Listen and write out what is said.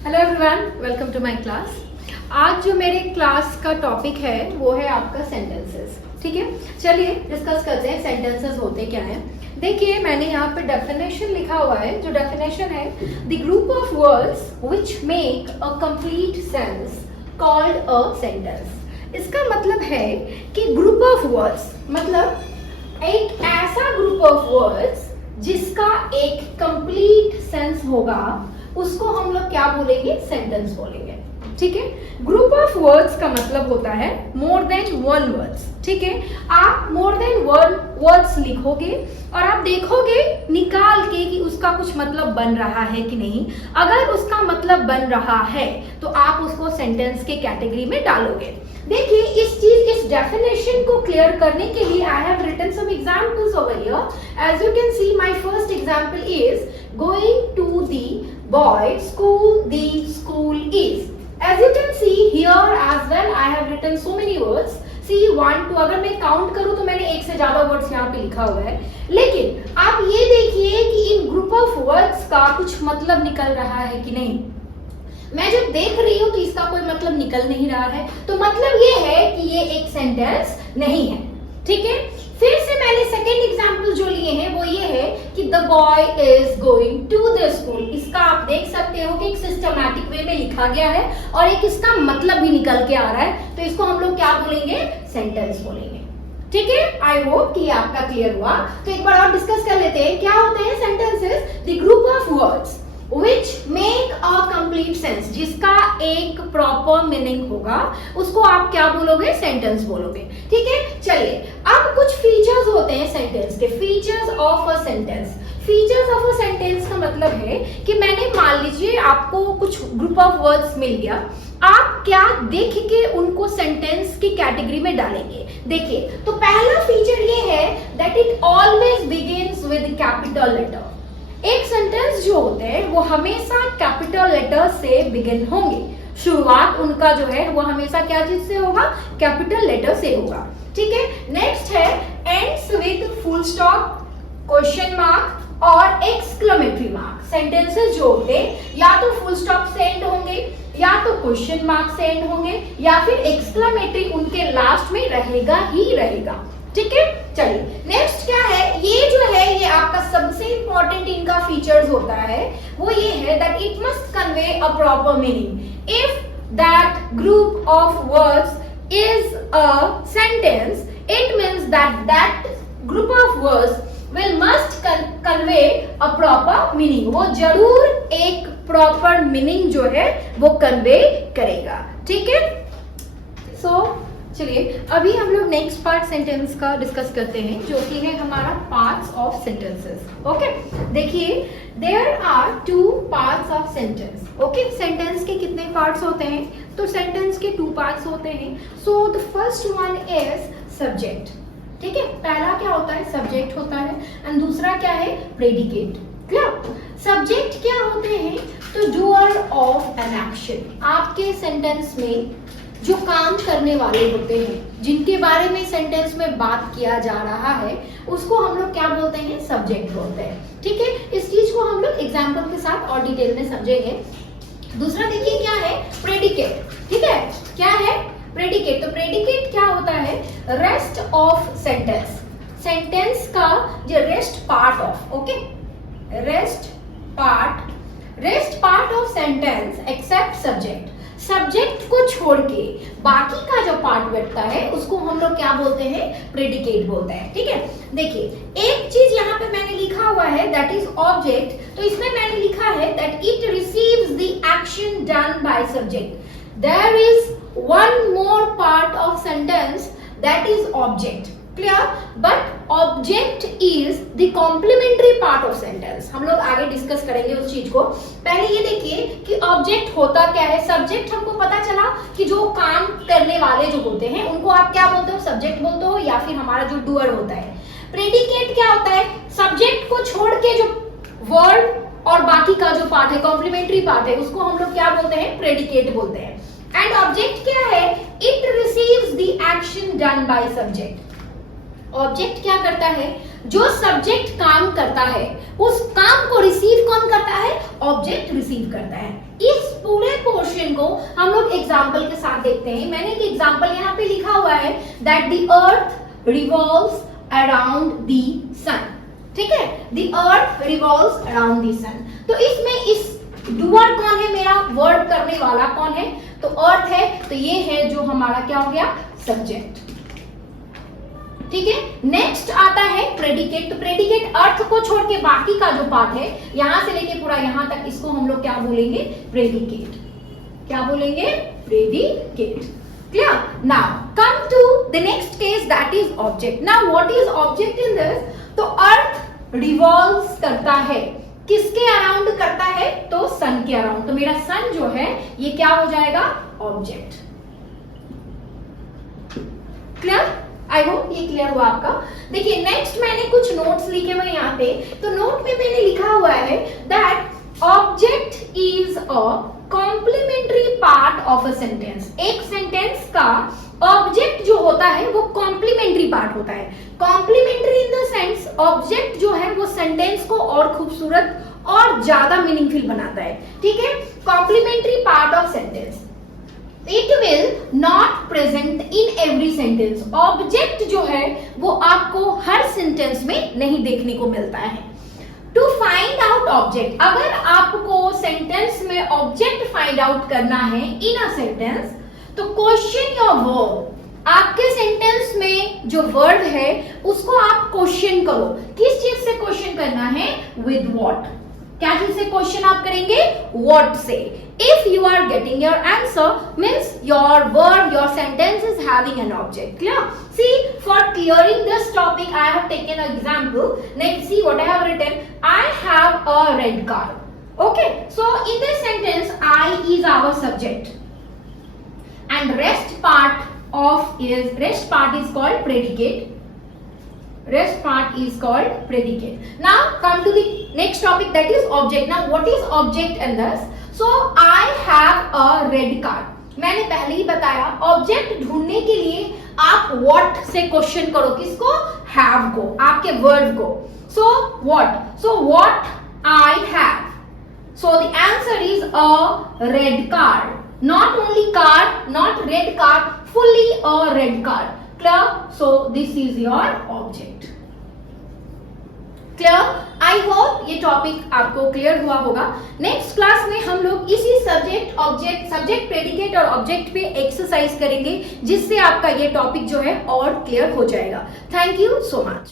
Hello everyone, welcome to my class. आज जो मेरे क्लास का टॉपिक है वो है आपका सेंटेंसेस। ठीक है, चलिए डिस्कस करते हैं सेंटेंसेस होते क्या हैं। देखिए, मैंने यहाँ पे डेफिनेशन लिखा हुआ है। जो डेफिनेशन है, the group of words which make a complete sense called a sentence. इसका मतलब है कि ग्रुप ऑफ वर्ड्स मतलब एक ऐसा ग्रुप ऑफ वर्ड्स जिसका एक कंप्लीट सेंस होगा, उसको हम लोग क्या बोलेंगे? सेंटेंस बोलेंगे। ठीक है, ग्रुप ऑफ वर्ड्स का मतलब होता है मोर देन वन वर्ड्स। ठीक है, आप मोर देन वन वर्ड्स लिखोगे और आप देखोगे निकाल के कि उसका कुछ मतलब बन रहा है कि नहीं। अगर उसका मतलब बन रहा है तो आप उसको सेंटेंस के कैटेगरी में डालोगे। देखिए, इस डेफिनेशन को क्लियर करने के लिए I have written some examples over here. As you can see, my first example is going to the boy school, the school is. As you can see here as well, I have written so many words. See 1 2, अगर मैं count करूं तो मैंने एक से ज्यादा words यहाँ पे लिखा हुआ है। लेकिन आप ये देखिए कि इन ग्रुप ऑफ वर्ड्स का कुछ मतलब निकल रहा है कि नहीं। मैं जब देख रही हूँ तो इसका कोई मतलब निकल नहीं रहा है, तो मतलब ये है कि ये एक सेंटेंस नहीं है। ठीक है, फिर से मैंने सेकेंड एग्जाम्पल जो लिए हैं वो ये है कि the boy is going to the school. इसका आप देख सकते हो कि एक सिस्टमैटिक वे में लिखा गया है और एक इसका मतलब भी निकल के आ रहा है, तो इसको हम लोग क्या बोलेंगे? सेंटेंस बोलेंगे। ठीक है, आई होप कि आपका क्लियर हुआ। तो एक बार और डिस्कस कर लेते हैं क्या होते हैं sentences. The group of words which make a complete sense, जिसका एक प्रॉपर मीनिंग होगा, उसको आप क्या बोलोगे? सेंटेंस बोलोगे। ठीक है, चलिए अब कुछ फीचर्स होते हैं सेंटेंस के। Features of a sentence. Features of a sentence का मतलब है कि मैंने मान लीजिए आपको कुछ ग्रुप ऑफ वर्ड्स मिल गया, आप क्या देख के उनको सेंटेंस की कैटेगरी में डालेंगे। देखिए, तो पहला फीचर ये है that it always begins with capital letter. एक सेंटेंस जो होते हैं वो हमेशा कैपिटल लेटर से बिगिन होंगे। शुरुआत उनका जो है वो हमेशा क्या चीज से होगा? कैपिटल लेटर से होगा। ठीक है, नेक्स्ट है ends with full stop, question mark और एक्सक्लेमेटरी मार्क। सेंटेंसेस जो होते हैं या तो फुल स्टॉप से एंड होंगे, या तो क्वेश्चन मार्क से एंड होंगे, या फिर एक्सक्लेमेटरी उनके लास्ट में रहेगा ही रहेगा। ठीक है, चलिए नेक्स्ट क्या है? ये जो है ये आपका सबसे इंपॉर्टेंट इनका फीचर्स होता है वो ये है that it must convey a proper meaning. If that group of words is a sentence, it means that group of words will must convey a proper meaning। वो जरूर एक प्रॉपर मीनिंग जो है वो कन्वे करेगा। ठीक है, चलिए अभी हम लोग नेक्स्ट पार्ट सेंटेंस का डिस्कस करते हैं, जो कि है हमारा पार्ट्स ऑफ सेंटेंसेस। ओके, देखिए there are 2 parts of sentence. Okay, sentence के कितने पार्ट्स होते हैं? तो सेंटेंस के 2 पार्ट्स होते हैं। So the first one is subject. ठीक है, पहला क्या होता है? सब्जेक्ट होता है, एंड दूसरा क्या है? प्रेडिकेट। क्लियर? सब्जेक्ट क्या होते हैं? तो डूअर ऑफ एन एक्शन। आपके सेंटेंस में जो काम करने वाले होते हैं, जिनके बारे में सेंटेंस में बात किया जा रहा है, उसको हम लोग क्या बोलते हैं? सब्जेक्ट बोलते हैं। ठीक है, इस चीज को हम लोग एग्जाम्पल के साथ और डिटेल में समझेंगे। दूसरा देखिए क्या है? प्रेडिकेट। ठीक है, क्या है? प्रेडिकेट। तो प्रेडिकेट क्या होता है? Rest of sentence. सेंटेंस का जो rest part of, okay, rest part of sentence except subject. Subject को छोड़ के बाकी का जो पार्ट बैठता है उसको हम लोग क्या बोलते हैं? प्रेडिकेट बोलते हैं। ठीक है, देखिए एक चीज यहाँ पे मैंने लिखा हुआ है दैट इज ऑब्जेक्ट। तो इसमें मैंने लिखा है that it receives the action done by subject. There is one more part of sentence that is object. Clear? But object is the complementary part of sentence. हम लोग आगे डिस्कस करेंगे उस चीज को। पहले ये देखिए कि ऑब्जेक्ट होता क्या है। सब्जेक्ट हमको पता चला कि जो काम करने वाले जो होते हैं उनको आप क्या बोलते हो? सब्जेक्ट बोलते हो, या फिर हमारा जो डूअर होता है। प्रेडिकेट क्या होता है? सब्जेक्ट को छोड़ के जो वर्ड और बाकी का जो पार्ट है, कॉम्प्लीमेंट्री पार्ट है, उसको हम लोग क्या बोलते हैं? प्रेडिकेट बोलते हैं। एंड ऑब्जेक्ट क्या है? It receives the action done by subject. Object क्या करता है? जो सब्जेक्ट काम करता है उस काम को रिसीव कौन करता है? ऑब्जेक्ट रिसीव करता है। इस पूरे पोर्शन को हम लोग एग्जाम्पल के साथ देखते हैं। मैंने एक एग्जाम्पल यहाँ पे लिखा हुआ है that the earth revolves around the sun. ठीक है, the earth revolves around the sun. तो इसमें इस डूअर कौन है, मेरा वर्ब करने वाला कौन है, तो अर्थ है, तो ये है जो हमारा क्या हो गया, सब्जेक्ट। ठीक है, नेक्स्ट आता है प्रेडिकेट। तो प्रेडिकेट अर्थ को छोड़ के बाकी का जो पार्ट है यहां से लेके पूरा यहां तक, इसको हम लोग क्या बोलेंगे, प्रेडिकेट। क्या बोलेंगे, predicate. Clear? Now come to the next case that is object. Now what is object in this? तो अर्थ रिवॉल्व्स करता है, किसके अराउंड करता है, तो सन के अराउंड। तो मेरा सन जो है ये क्या हो जाएगा, ऑब्जेक्ट। क्लियर? आई होप ये क्लियर हुआ आपका। देखिए नेक्स्ट मैंने कुछ नोट्स लिखे हुए यहाँ पे। तो नोट में मैंने लिखा हुआ है that object is a complementary part of a sentence. एक सेंटेंस का ऑब्जेक्ट जो होता है वो कॉम्प्लीमेंट्री पार्ट होता है। Complementary in the sense object जो है वो सेंटेंस को और खूबसूरत और ज्यादा मीनिंगफुल बनाता है। ठीक है, complementary part of sentence. It will not present in every sentence. Object जो है वो आपको हर सेंटेंस में नहीं देखने को मिलता है। टू फाइंड आउट ऑब्जेक्ट, अगर आपको सेंटेंस में ऑब्जेक्ट फाइंड आउट करना है इन अ सेंटेंस, तो क्वेश्चन योर वर्ब। आपके सेंटेंस में जो वर्ड है उसको आप क्वेश्चन करो। किस चीज से क्वेश्चन करना है, विद व्हाट। क्या चीज से क्वेश्चन आप करेंगे, व्हाट से। If you are getting your answer means your word, your sentence is having an object. Clear? See, for clearing this topic, I have taken an example. Let's see what I have written. I have a red car. Okay. So in this sentence, I is our subject, and rest part is called predicate. Rest part is called predicate. Now come to the next topic, that is object. Now what is object in this? So I have a red car. मैंने पहले ही बताया object ढूंढने के लिए आप what से question करो, किसको, have को, आपके वर्ब को। So what I have. So the answer is a red car. Not only car, not red car, fully a red car. Clear? So this is your object. Clear? I hope ये topic आपको clear हुआ होगा। Next class में हम लोग इसी subject predicate और object पे एक्सरसाइज करेंगे, जिससे आपका ये टॉपिक जो है और क्लियर हो जाएगा। Thank you so much.